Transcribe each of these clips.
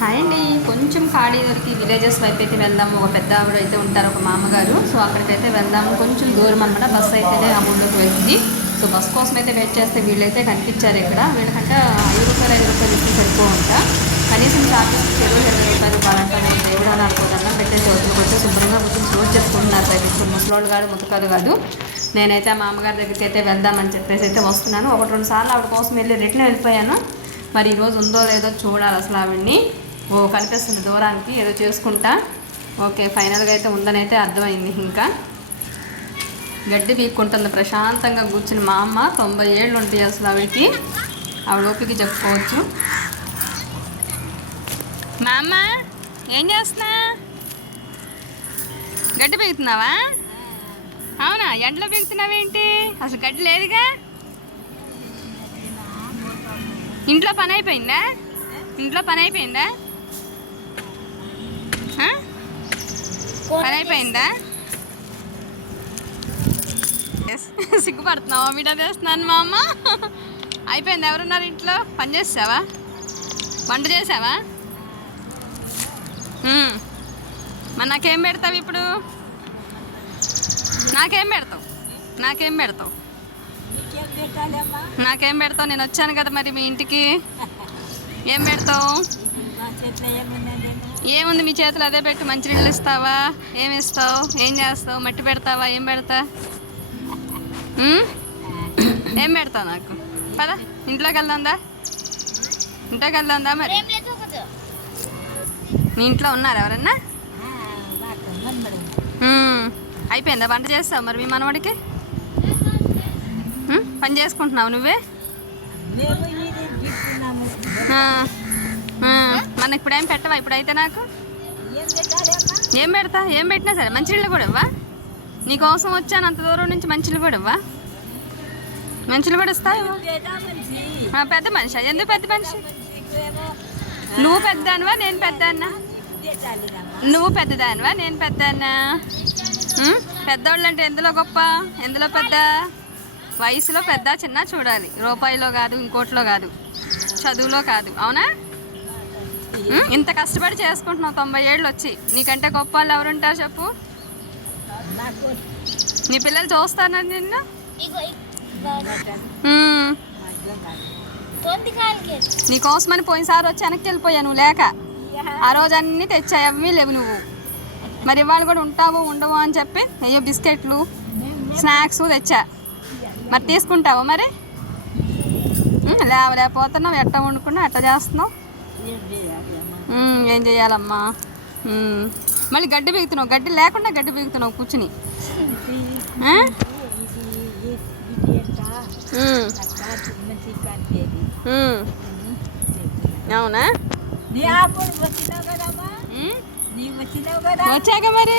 Hi అండి. కొంచెం ఖాళీ దొరికి విలేజెస్ వైపు అయితే వెళ్దాము. ఒక పెద్ద ఆవిడ అయితే ఉంటారు, ఒక మామగారు. సో అక్కడికైతే వెళ్దాము. కొంచెం దూరం అనమాట. బస్సు అయితేనే ఆ ఊళ్ళోకి వెళ్తుంది. సో బస్ కోసం అయితే వెయిట్ చేస్తే వీళ్ళైతే కనిపించారు ఇక్కడ. వీళ్ళకంటే ₹5 ఇస్తే సరిపోవంట. కనీసం చార్జెస్ ₹20 వాళ్ళంటారు. దేవుడు అని అనుకోదన్నా పెట్టేసి వద్దుకు వచ్చి శుభ్రంగా కూర్చొని రోజు చెప్పుకుంటున్నారు. బయట ఇప్పుడు ముసలోళ్ళు కాదు, ముతకాదు కాదు. నేనైతే ఆ మామగారి దగ్గరికి అయితే వెళ్దామని చెప్పేసి అయితే వస్తున్నాను. 1-2 సార్లు ఆవిడ కోసం రిటర్న్ వెళ్ళిపోయాను. మరి ఈరోజు ఉందో లేదో చూడాలి. అసలు ఆవిడ్ని కనిపిస్తుంది దూరానికి, ఏదో చేసుకుంటా. ఓకే, ఫైనల్గా అయితే ఉందని అయితే అర్థమైంది. ఇంకా గడ్డి పీక్కుంటుంది ప్రశాంతంగా కూర్చుని. మా అమ్మ 90 ఏళ్ళు ఉంటాయి అసలు ఆవిడకి. ఆవిడ ఓపిక చెప్పుకోవచ్చు. మా అమ్మ ఏం చేస్తున్నా? గడ్డి పీకుతున్నావా? అవునా, ఎండలో పీకుతున్నావేంటి? అసలు గడ్డి లేదుగా. ఇంట్లో పని అయిపోయిందా? పని అయిపోయిందా? సిగ్గుపడుతున్నావా? మీట చేస్తున్నాను మా అమ్మ. అయిపోయింది. ఎవరున్నారు ఇంట్లో? పని చేసావా? వంట చేసావా? మరి నాకేం పెడతావు ఇప్పుడు? నాకేం పెడతావు? నేను వచ్చాను కదా మరి మీ ఇంటికి. ఏం పెడతావు? ఏముంది మీ చేతులు? అదే పెట్టు. మంచినీళ్ళు ఇస్తావా? ఏమి ఇస్తావు? ఏం చేస్తావు? మట్టి పెడతావా? ఏం పెడతా? ఏం పెడతావు నాకు? పదా ఇంట్లోకి వెళ్దాందా మరి? మీ ఇంట్లో ఉన్నారు ఎవరన్నా? అయిపోయిందా వంట చేస్తావు మరి మీ మనవాడికి? పని చేసుకుంటున్నావు నువ్వే? మన ఇప్పుడేం పెట్టవా? ఇప్పుడైతే నాకు ఏం పెడతా? ఏం పెట్టినా సరే మంచినీళ్ళు కూడా ఇవ్వా? నీకోసం వచ్చాను అంత దూరం నుంచి. మంచినీళ్ళు కూడా ఇవ్వా? మంచినీళ్ళు కూడా ఇస్తావు? పెద్ద మనిషి. ఎందుకు పెద్ద మనిషి? నువ్వు పెద్దదానివా నేను పెద్దన్నా? నువ్వు పెద్దదానివా నేను పెద్దన్నా? పెద్దవాళ్ళు అంటే ఎందులో గొప్ప, ఎందులో పెద్ద? వయసులో పెద్ద చిన్న చూడాలి. రూపాయిలో కాదు, ఇంకోట్లో కాదు, చదువులో కాదు. అవునా? ఇంత కష్టపడి చేసుకుంటున్నావు 90 ఏళ్ళు వచ్చి. నీకంటే గొప్ప వాళ్ళు ఎవరుంటారు చెప్పు? నీ పిల్లలు చూస్తానా నిన్ను? నీకోసమని పోయినసారి వచ్చి వెనక్కి వెళ్ళిపోయా నువ్వు లేక. ఆ రోజు అన్నీ తెచ్చాయి, అవి లేవు నువ్వు. మరి ఇవాళ కూడా ఉంటావు ఉండవు అని చెప్పి అయ్యో బిస్కెట్లు స్నాక్స్ తెచ్చా. మరి తీసుకుంటావు మరి? లేకపోతున్నావు. ఎట్ట వండుకున్నా ఎట్ట చేస్తున్నావు? ఏం చెయ్యాలమ్మా? మళ్ళీ గడ్డి పీకుతున్నావు. గడ్డి లేకుండా గడ్డి పీకుతున్నావు కూర్చుని. అవునా? వచ్చాక మరి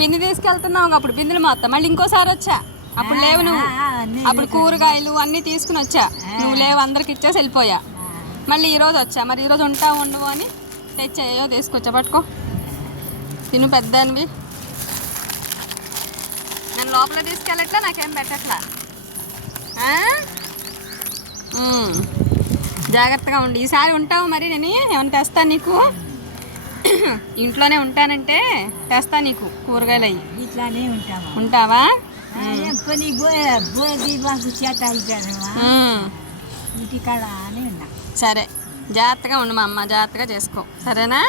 బిందె తీసుకెళ్తున్నావు. అప్పుడు బిందెలు మొత్తం మళ్ళీ ఇంకోసారి వచ్చా. అప్పుడు లేవు నువ్వు. అప్పుడు కూరగాయలు అన్నీ తీసుకుని వచ్చా. నువ్వు లేవు, అందరికి ఇచ్చేసి వెళ్ళిపోయా. మళ్ళీ ఈరోజు వచ్చా. మరి ఈరోజు ఉంటావు ఉండవు అని తెచ్చాయో తీసుకొచ్చా. పట్టుకో తిను, పెద్దనివి. నేను లోపల తీసుకెళ్ళట్లా, నాకేం పెట్టట్లా. జాగ్రత్తగా ఉండి. ఈసారి ఉంటావు మరి. నేను ఏమైనా తెస్తాను నీకు. ఇంట్లోనే ఉంటానంటే తెస్తా నీకు కూరగాయలు అయ్యి. ఇట్లానే ఉంటావా? సరే, జాగ్రత్తగా ఉండు మా అమ్మ. జాగ్రత్తగా చేసుకో, సరేనా?